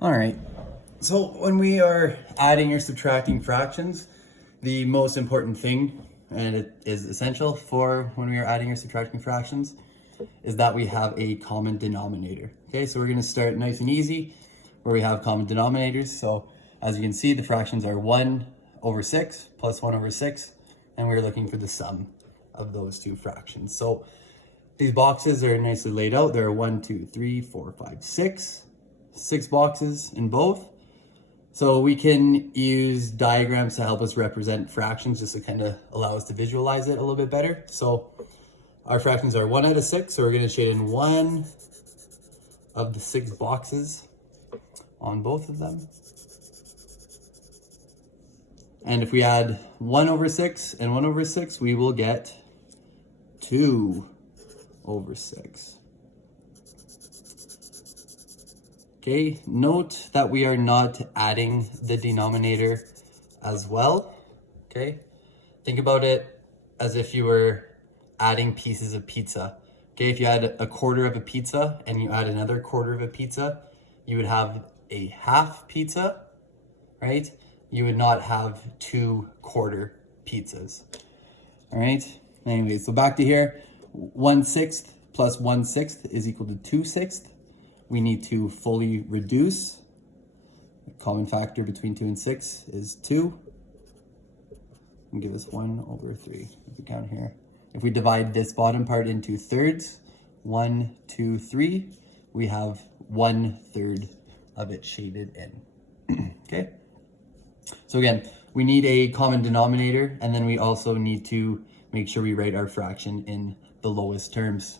All right, so when we are adding or subtracting fractions, the most important thing, and it is essential for when we are adding or subtracting fractions, is that we have a common denominator. Okay, so we're gonna start nice and easy where we have common denominators. So as you can see, the fractions are 1/6 plus 1/6, and we're looking for the sum of those two fractions. So these boxes are nicely laid out. There are 1, 2, 3, 4, 5, 6 boxes in both. So we can use diagrams to help us represent fractions just to kind of allow us to visualize it a little bit better. So our fractions are 1/6, so we're going to shade in one of the 6 boxes on both of them. And if we add 1/6 and 1/6, we will get 2/6. Okay, note that we are not adding the denominator as well. Okay, think about it as if you were adding pieces of pizza. Okay, if you add a quarter of a pizza and you add another quarter of a pizza, you would have a half pizza, right? You would not have 2 quarter pizzas. All right, anyway, so back to here, 1/6 plus 1/6 is equal to 2/6. We need to fully reduce. The common factor between 2 and 6 is 2. And give us 1/3. If we count here. If we divide this bottom part into thirds, 1, 2, 3, we have 1/3 of it shaded in. Okay? So again, we need a common denominator, and then we also need to make sure we write our fraction in the lowest terms.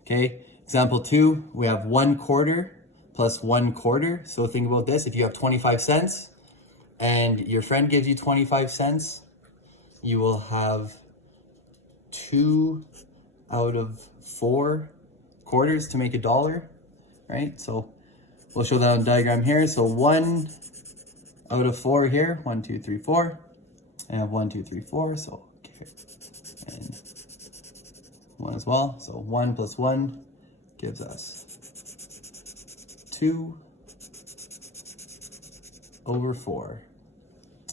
Okay? Example 2, we have 1/4 plus 1/4. So think about this. If you have 25 cents and your friend gives you 25 cents, you will have 2 out of 4 quarters to make $1, right? So we'll show that on the diagram here. So 1 out of 4 here, 1, 2, 3, 4. I have 1, 2, 3, 4. So okay, and 1 as well. So 1 plus 1 gives us 2/4.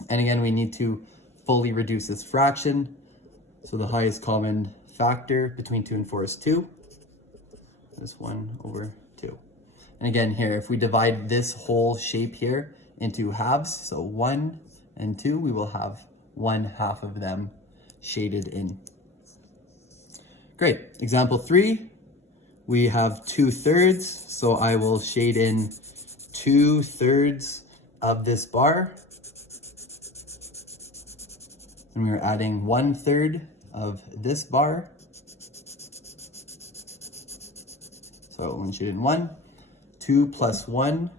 And again, we need to fully reduce this fraction. So the highest common factor between 2 and 4 is 2. This 1/2. And again, here, if we divide this whole shape here into halves, so 1 and 2, we will have 1/2 of them shaded in. Great. Example 3. We have 2/3, so I will shade in 2/3 of this bar. And we're adding 1/3 of this bar. So we'll shade in 1. 2 plus 1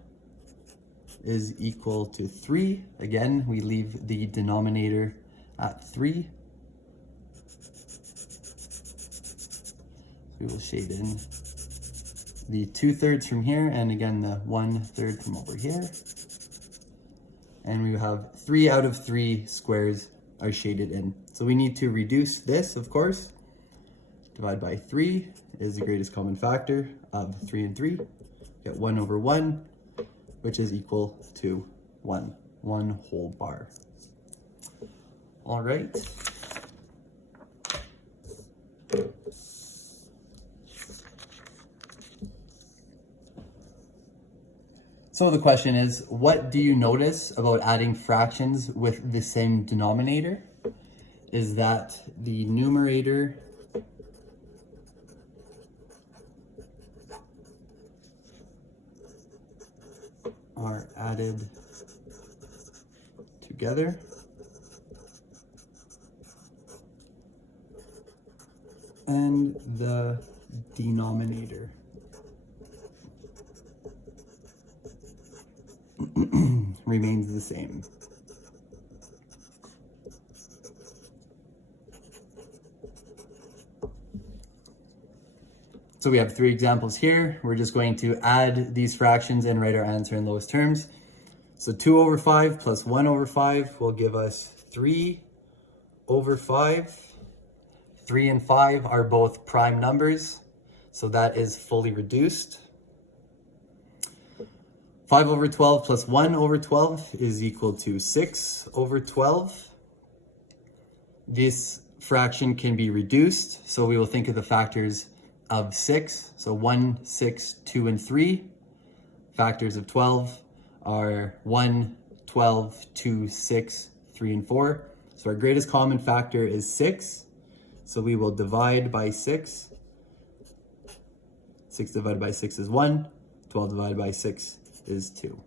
is equal to 3. Again, we leave the denominator at 3. We will shade in the 2/3 from here, and again the 1/3 from over here. And we have 3 out of 3 squares are shaded in. So we need to reduce this, of course. Divide by 3 is the greatest common factor of 3 and 3. Get 1/1, which is equal to 1 whole bar. All right. So the question is, what do you notice about adding fractions with the same denominator? Is that the numerator are added together and the denominator remains the same. So we have 3 examples here. We're just going to add these fractions and write our answer in those terms. So 2/5 plus 1/5 will give us 3/5. 3 and 5 are both prime numbers, so that is fully reduced. 5 over 12 plus 1 over 12 is equal to 6 over 12. This fraction can be reduced, so we will think of the factors of 6. So 1, 6, 2, and 3. Factors of 12 are 1, 12, 2, 6, 3, and 4. So our greatest common factor is 6. So we will divide by 6. 6 divided by 6 is 1. 12 divided by 6 is 2.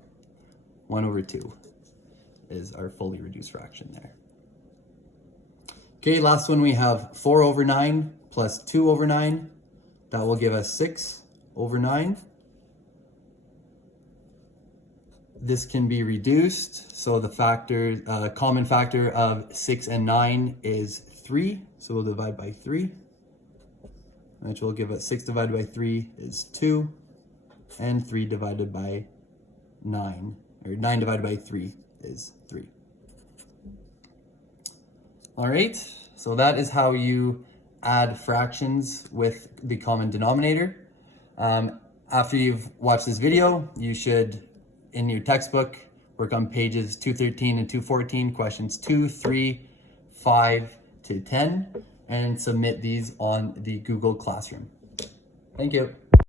1 over 2 is our fully reduced fraction there. Okay, last one we have 4 over 9 plus 2 over 9. That will give us 6 over 9. This can be reduced. So the common factor of 6 and 9 is 3. So we'll divide by 3, which will give us 6 divided by 3 is 2. And 3 divided by 9, or 9 divided by 3 is 3. All right, so that is how you add fractions with the common denominator. After you've watched this video, you should, in your textbook, work on pages 213 and 214, questions 2, 3, 5 to 10, and submit these on the Google Classroom. Thank you.